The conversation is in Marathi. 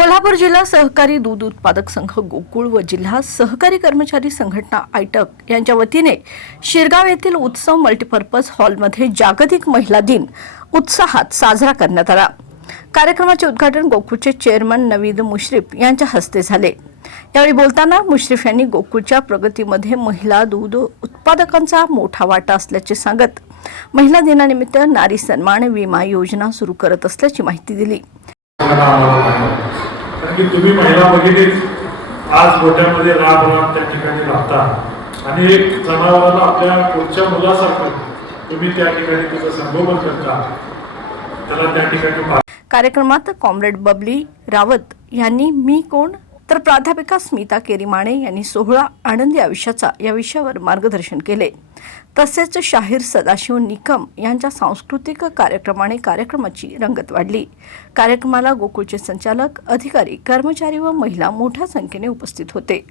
कोल्हापूर जिल्हा सहकारी दूध उत्पादक संघ गोकुळ व जिल्हा सहकारी कर्मचारी संघटना आयटक यांच्या वतीने शिरगाव येथील उत्सव मल्टीपर्पज हॉलमध्ये जागतिक महिला दिन उत्साहात साजरा करण्यात आला। कार्यक्रमाचे उद्घाटन गोकुळचे चेअरमन नवीद मुश्रीफ यांच्या हस्ते झाले। यावेळी बोलताना मुश्रीफ यांनी गोकुळच्या प्रगतीमध्ये महिला दूध उत्पादकांचा मोठा वाटा असल्याचे सांगत महिला दिनानिमित्त नारी सन्मान विमा योजना सुरू करत असल्याची माहिती दिली। कारण की तुम्ही महिला भगिनीच आज गोठ्यामध्ये राब त्या ठिकाणी राहता आणि एक जनावराला आपल्या पुढच्या मुलासारखं तुम्ही त्या ठिकाणी तिचं संगोपन करता, त्याला त्या ठिकाणी। कार्यक्रमात कॉम्रेड बबली रावत यांनी मी कोण तर प्राध्यापिका स्मिता केरीमाणे यांनी सोहळा आनंदी आयुष्याचा या विषयावर मार्गदर्शन केले। तसेच शाहीर सदाशिव निकम यांच्या सांस्कृतिक कार्यक्रमाने कार्यक्रमाची रंगत वाढली। कार्यक्रमाला गोकुळचे संचालक, अधिकारी, कर्मचारी व महिला मोठ्या संख्येने उपस्थित होते।